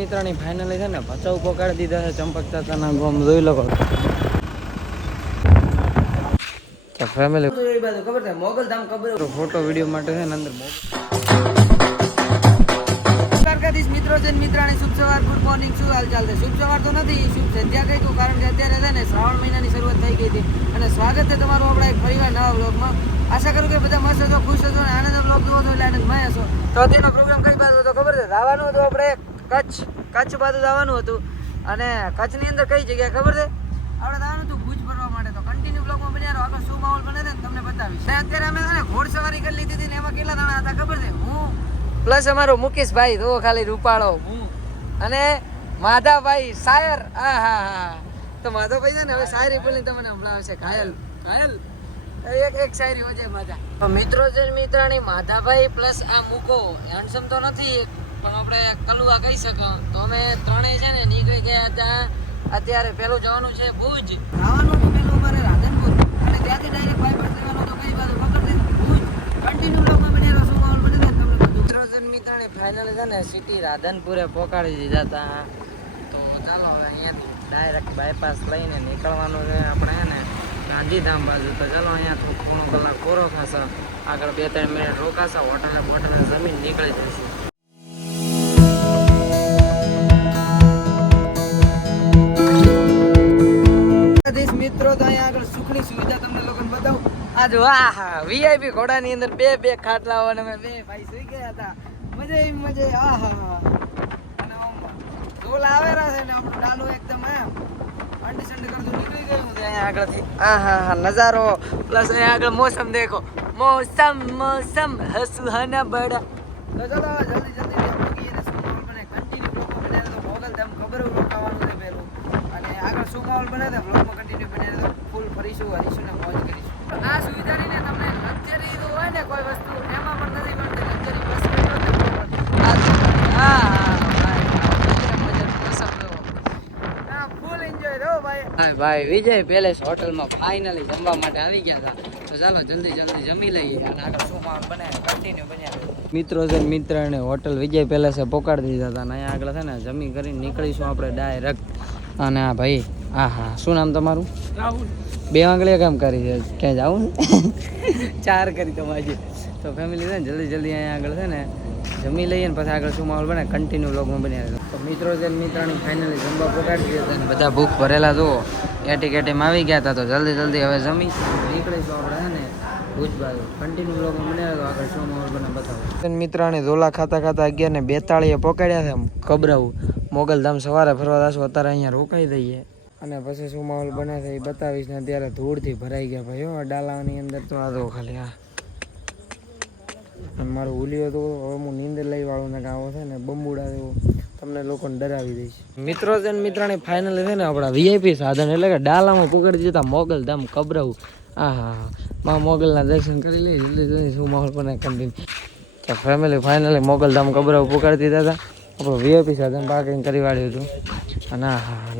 મિત્રની ફાઇનલી છે ને ભચાઉ પકડી દીધા છે ચંપક ચાચાના ગોમ જોઈ લો ફેમિલી ખબર છે મોગલધામ ખબર ફોટો વીડિયો માટે છે ને અંદર દ્વારકાધીશ મિત્રો છે ને શુભ સવાર ગુડ મોર્નિંગ શું છે? શુભ સવાર તો નથી શુભ સંધ્યા કહી દઉં કારણ કે અત્યારે છે ને શ્રાવણ મહિનાની શરૂઆત થઈ ગઈ હતી. અને સ્વાગત છે તમારું આપણા એક ફરીવાર નવા બ્લોગમાં આશા કરું કે બધા મસ્ત છો ખુશ છો અને આનંદ બ્લોગ જોવો છો એટલે આનંદમય હશો. તો તેનો પ્રોગ્રામ કઈ બાજુ ખબર છે જવાનું હતું આપણે કચ્છ કચ્છ બાજુ જવાનું હતું. અને કચ્છની અંદર કઈ જગ્યાએ ખબર છે? આપણે જવાનું હતું ભુજ ફરવા માટે તો કન્ટિન્યુ બ્લોગમાં બન્યા રહો. આગળ શું માહોલ બને છે તમને બતાવીશ. અને અત્યારે અમે છે ને ઘોડસવારી કરી લીધી હતી ને એમાં કેટલા જણા હતા ખબર છે? હું. પ્લસ અમારો મુકેશભાઈ તો ખાલી રૂપાળો. હું. અને માધાભાઈ શાયર આ હા હા તો માધવભાઈ છે ને હવે શાયરી બોલી તમને હમણાં હશે. ઘાયલ ઘાયલ. એક એક શાયરી છે માધા. તો મિત્રો છે ને મિત્રાણી માધાભાઈ પ્લસ આ મૂકો. હેન્ડસમ તો નથી પણ આપણે કલુઆ કહી શકો તો અમે ત્રણેય છે ને નીકળી ગયા હતા. અત્યારે પેલું જવાનું છે ભુજ. આવવાનું છે પેલું અમારે રાધનપુર. અને ત્યાંથી ડાયરેક્ટ બાયપાસ જવાનું તો કઈ બાજુ પકડશે ભુજ. કન્ટિન્યુ બ્લોકમાં બનેલો શું માહોલ બની જાય તમને બધું. મિત્રો છે ફાઇનલ છે ને સિટી રાધનપુરે પોકાડી દીધા હતા. તો ચાલો હવે અહીંયાથી ડાયરેક્ટ બાયપાસ લઈને નીકળવાનું છે આપણે ને ગાંધીધામ બાજુ. તો ચાલો અહીંયા થોડો પોણો કલાક પૂરો થશે. આગળ બે ત્રણ મિનિટ રોકાશે હોટલે બોટલે જમીન નીકળી જશે. મિત્રો તો અહીંયા આગળ સુખની સુવિધા તમને લોકોને બતાવું. આ જો, આ વીઆઈપી ઘોડાની અંદર બે બે ખાટલાઓ અને બે ભાઈ સુઈ ગયા હતા. મજા આવી મજા આવી. આ હા હા અને આમ ઢોલ આવેલા છે ને, આપણું ડાલો એકદમ એમ. અંડી સંડી કરતું નીકળી ગયું અહીંયા આગળથી. આ હા નજારો. પ્લસ અહીંયા આગળ મોસમ દેખો. મોસમ મોસમ હસુહાના બડા. જલ્દી જલ્દી. કન્ટિન્યુ બ્લોગમાં બને ખબર રોકાવાનું આગળ શું માહોલ બને તો બ્લોગમાં કન્ટિન્યુ બને તો ફૂલ ફરીશું હરીશું ને મોજ કરીશું. આ સુવિધા ને તમને લક્ઝરી હોય ને કોઈ વસ્તુ એમાં પણ નથી મળતી લક્ઝરી બસ હા હા ફૂલ એન્જોય ભાઈ. વિજય પેલેસ હોટલમાં ફાઇનલી જમવા માટે આવી ગયા હતા. તો ચાલો જલ્દી જલ્દી જમી લઈએ અને આગળ શું માલ બને કન્ટિન્યુ બન્યા મિત્રો છે મિત્ર અને હોટલ વિજય પેલેસે પોકાડી દીધા હતા અને અહીંયા આગળ છે ને જમી કરીને નીકળીશું આપણે ડાયરેક્ટ અને આ ભાઈ આ હા શું નામ તમારું? રાહુલ. બે આંગળીયા કામ કરી છે ક્યાં જાવું ચાર કરી તમારી. તો ફેમિલી છે ને જલ્દી જલ્દી અહીંયા આગળ છે ને જમી લઈએ ને પછી આગળ શું માહોલ બને? કન્ટિન્યુ લોગમાં બની રહ્યો તો મિત્રો છે ને મિત્રાણી ફાઇનલી જમવા પોકાડી દીધા અને બધા ભૂખ ભરેલા જુઓ. એટી કેટીમાં આવી ગયા હતા તો જલ્દી જલ્દી હવે જમી. નીકળીશું આપણે છે ને ભુજ બાજુ કન્ટિન્યુ લોગમાં બન્યા રહેજો આગળ શું માહોલ બને બતાવો. મિત્રાણી ઝોલા ખાતા ખાતા અગિયાર ને બેતાળીએ પકડ્યા છે કબરાવું મોગલધામ સવારે ફરવા જશું, અત્યારે અહીંયા રોકાઈ દઈએ. અને પછી શું માહોલ બને છે એ બતાવીશ ને અત્યારે ધૂળથી ભરાઈ ગયા ભાઈ, હો ડાલાની અંદર તો આ તો ખાલી, આ. મારો હુલિયો તો હવે હું નીંદર લઈ વાળું ને આવો છે ને બમ્બુડા જેવો તમને લોકોને ડરાવી દઈશ. મિત્રો છે ને મિત્રાણી ફાઇનલ છે ને આપણા વીઆઈપી સાધન એટલે કે ડાલામાં પકડી જતા મોગલ ધામ કબરવું. આ હા માં મોગલના દર્શન કરી લઈ જલ્દી જલ્દી શું માહોલ બને continue family finally Mogal Dham કબરવું પકડી દીધા હતા. આપણું વીઆઈપી સાધન પાર્કિંગ કરી વાળ્યું હતું. અને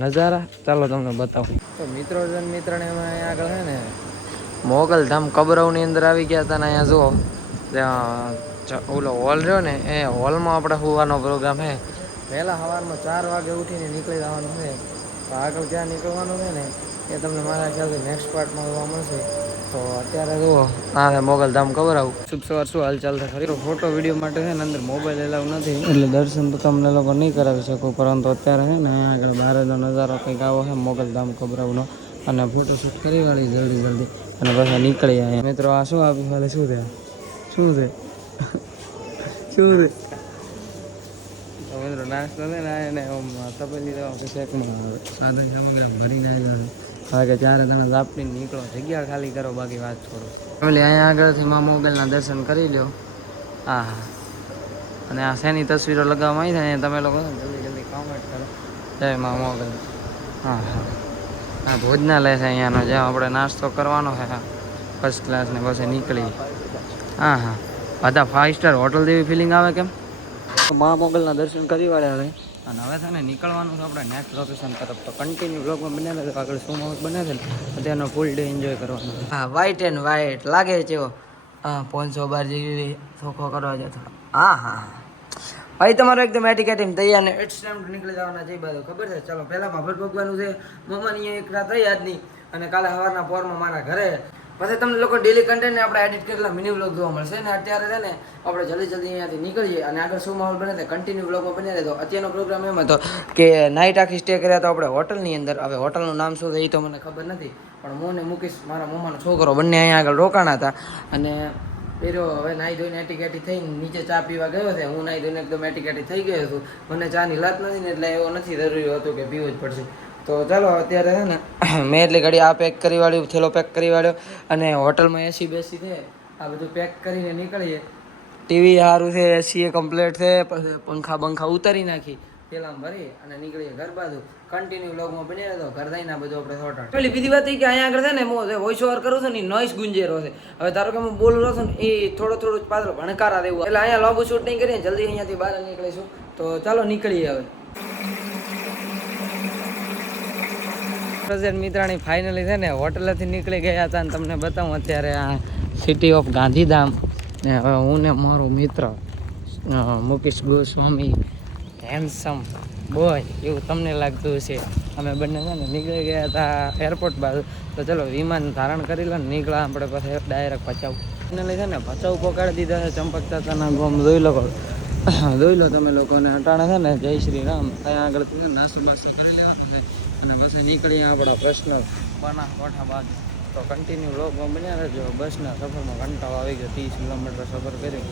નજારા, ચાલો તમને બતાવું. તો મિત્રો છે ને મિત્રાણી અમે અહીંયા આગળ છે ને મોગલધામ કબરવની અંદર આવી ગયા હતા ને અહીંયા જુઓ. ત્યાં ઓલો હોલ રહ્યો ને, એ હોલમાં આપણે હોવાનો પ્રોગ્રામ છે વહેલા સવારમાં ચાર વાગે ઉઠીને નીકળી જવાનું છે તો આગળ ક્યાં નીકળવાનું છે ને એ તમને મારા ખ્યાલથી નેક્સ્ટ પાર્ટમાં જોવા મળશે. તો અત્યારે જુઓ હા મોગલધામ કવરાવું શુભ સવાર, શું હાલચાલ છે? ખરી ફોટો વીડિયો માટે છે ને અંદર મોબાઈલ એલાવ નથી. એટલે દર્શન તો તમને લોકો નહીં કરાવી શકું, પરંતુ અત્યારે છે ને આગળ બહારનો નજારો કંઈક આવો છે મોગલધામ કબરાવનો અને ફોટોશૂટ કરી વાળી જલ્દી જલ્દી. અને પછી નીકળી આવ્યા મિત્રો, આ શું આપી ખાલી શું થયા શું છે? શું છે? મિત્રો નાસ્તો છે ને એને તપેલી શેકમાં આવે. સાધન સામગ્રી ભરી જાય હવે ચારે તમે ઝાપટી નીકળો, જગ્યા ખાલી કરો, બાકી વાત છોડો. એટલે અહીંયા આગળથી મા મોગલના દર્શન કરી લ્યો. હા હા. અને આ શેની તસવીરો લગાવવામાં આવી છે? ને તમે લોકો જલ્દી જલ્દી કોમેન્ટ કરો. જય મા મોગલ. હા હા. આ ભોજનાલય છે અહીંયાનો, જ્યાં આપણે નાસ્તો કરવાનો છે ફર્સ્ટ ક્લાસ ને પછી નીકળી. હા હા. બધા ફાઇવ સ્ટાર હોટલ જેવી ફિલિંગ આવે કેમ? મા મોગલના દર્શન કરી વાળ્યા હવે અને હવે છે ને નીકળવાનું છે આપણે નેક્સ્ટ લોકેશન તરફ. તો કન્ટિન્યુ બ્લોગમાં બનાવે છે આગળ શું માહોલ બને છે ને અત્યારનો ફૂલ ડે એન્જોય કરવાનો હા વ્હાઈટ એન્ડ વ્હાઈટ લાગે છે એવો હા પાંચસો બાર જેવી ચોખ્ખો કરવા જતો. હા હા ભાઈ, તમારો એકદમ એટીકેટીમ તૈયાર ને ઇટ્સ ટાઈમ નીકળી જવાના. છે બધું ખબર છે? ચલો, પહેલાં ભાભર ભોગવાનું છે. મમ્માની એક રાત રહી આજની. અને કાલે સવારના પોરમાં મારા ઘરે પછી તમને લોકો ડેલી કન્ટેન્ટ ને આપણે એડિટ કરેલા મિની વ્લોગ જોવા મળશે ને અત્યારે છે ને આપણે જલ્દી જલ્દી અહીંયાથી નીકળીએ અને આગળ શું માહોલ બને કન્ટિન્યુ વ્લોગમાં બની રહેતો અત્યારનો પ્રોગ્રામ એમ હતો કે નાઇટ આખી સ્ટે કર્યા તો આપણે હોટલની અંદર, હવે હોટલનું નામ શું છે એ તો મને ખબર નથી, પણ હું ને મુકેશ, મારા મમ્માનો છોકરો બંને અહીંયા આગળ રોકાણા હતા અને પેલો હવે નાહી ધોઈને એટીકેટી થઈને નીચે ચા પીવા ગયો છે, હું નાહી ધોઈને એકદમ એટી કેટી થઈ ગયો છું. મને ચાની લત નથી ને એટલે એવો નથી જરૂરી હતું કે પીવું જ પડશે. તો ચાલો, અત્યારે છે ને, મેં એટલી ઘડી આ પેક કરી વાળ્યું થેલો પેક કરી વાળ્યો અને હોટલમાં એસી બેસી છે. આ બધું પેક કરીને નીકળીએ. ટીવી સારું છે એસી એ કમ્પ્લીટ છે, પછી પંખા બંખા ઉતારી નાખી, પેલામાં ભરી અને નીકળીએ ઘર બાજુ. કન્ટિન્યુ લોગમાં બની રહ્યો ઘર થઈને બધું આપણે હોટલ પેલી બીજી વાત એ કે અહીંયા આગળ છે ને, હું વોઇસ ઓવર કરું છું ને નોઈસ ગુંજેરો છે. હવે ધારો કે હું બોલું રહું છું ને એ થોડો થોડો પાછળ ભણકારા દેવું એટલે અહીંયા લાંબુ શૂટ નહીં કરીએ, જલ્દી અહીંયાથી બહાર નીકળીશું. તો ચાલો નીકળીએ હવે. પ્રેઝન્ટ મિત્રાણી ફાઇનલી છે ને હોટલેથી નીકળી ગયા હતા અને તમને બતાવું અત્યારે આ સિટી ઓફ ગાંધીધામ. ને હવે હું ને મારો મિત્ર મુકેશ ગોસ્વામી હેન્ડસમ બોય એવું તમને લાગતું હશે. અમે બંને છે ને નીકળી ગયા હતા એરપોર્ટ બાજુ. તો ચલો વિમાન ધારણ કરી લો ને નીકળ્યા આપણે પછી ડાયરેક્ટ ભચાઉ. ફાઇનલી છે ને ભચાઉ પકડી દીધા છે ચંપક ચાચાના ગોમ. જોઈ લો જોઈ લો તમે લોકોને અટાણે છે ને. જય શ્રી રામ. ત્યાં આગળ છે નાસ્તો બાસ્તો કરી લેવાનો છે. અને પછી નીકળીએ આપણા પર્સનલ બનાસકાંઠા બાદ? તો કન્ટિન્યુ લોગમાં બન્યા રહેજો. બસના સફરમાં કંટાળો આવી ગયો ત્રીસ કિલોમીટર સફર કર્યો.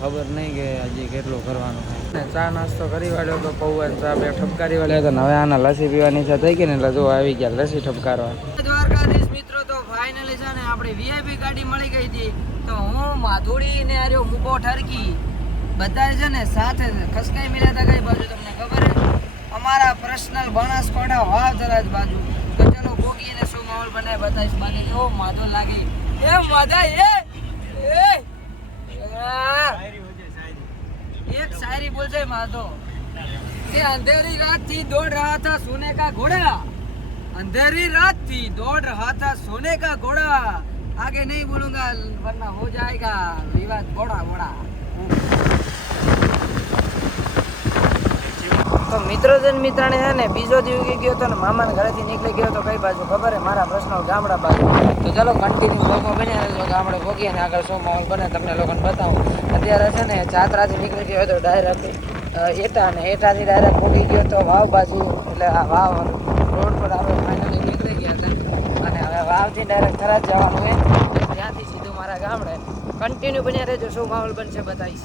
ખબર નહીં કે હજી કેટલું કરવાનું ને ચા નાસ્તો કરી વાળ્યો તો પૌવા ને ચા બે ઠપકારી વાળ્યો તો હવે આના લસી પીવાની ઈચ્છા થઈ ગઈ ને એટલે જો આવી ગયા લસી ઠપકારવા. દ્વારકાધીશ મિત્રો તો ફાઇનલી છે ને આપણી વીઆઈપી ગાડી મળી ગઈ હતી. તો હું માધુડી ને આર્યો મૂકો ઠરકી. બધા છે ને સાથે ખસકાઈ મિલાતા હતા કઈ બાજુ તમને ખબર છે અમારા પર્સનલ બનાસકાંઠા વાવ થરાજ બાજુ તો ચલો ગોગીને શું માહોલ બનાવે બતાવીશ બાને જો માધો લાગી એ માધા એ એ આ. एक शायरी बोल जाए माधो कि अंधेरी रात थी दौड़ रहा था सोने का घोड़ा अंधेरी रात थी दौड़ रहा था सोने का घोड़ा आगे नहीं बोलूंगा वरना हो जाएगा विवाद बड़ा बड़ा તો મિત્રજન મિત્રાણી છે ને, બીજો દિવસ ગયો હતો ને મામાના ઘરેથી નીકળી ગયો તો કઈ બાજુ ખબર હે? મારા પ્રશ્નો ગામડા બાજુ. તો ચાલો કન્ટિન્યુ લોકો બને ગામડે ભોગીએ ને આગળ શું માહોલ બને તમને લોકોને બતાવું. અત્યારે છે ને, જાત્રાથી નીકળી ગયો તો ડાયરેક્ટ એટા ને એટાથી ડાયરેક્ટ ભોગી ગયો તો વાવ બાજુ, એટલે આ વાવ રોડ પર આપણે ફાઇનલી નીકળી ગયા હતા. અને હવે વાવથી ડાયરેક્ટ થરાદ જવાનું હોય ત્યાંથી સીધું મારા ગામડે. કન્ટિન્યુ બન્યા રહેજો, શું માહોલ બનશે બતાવીશ.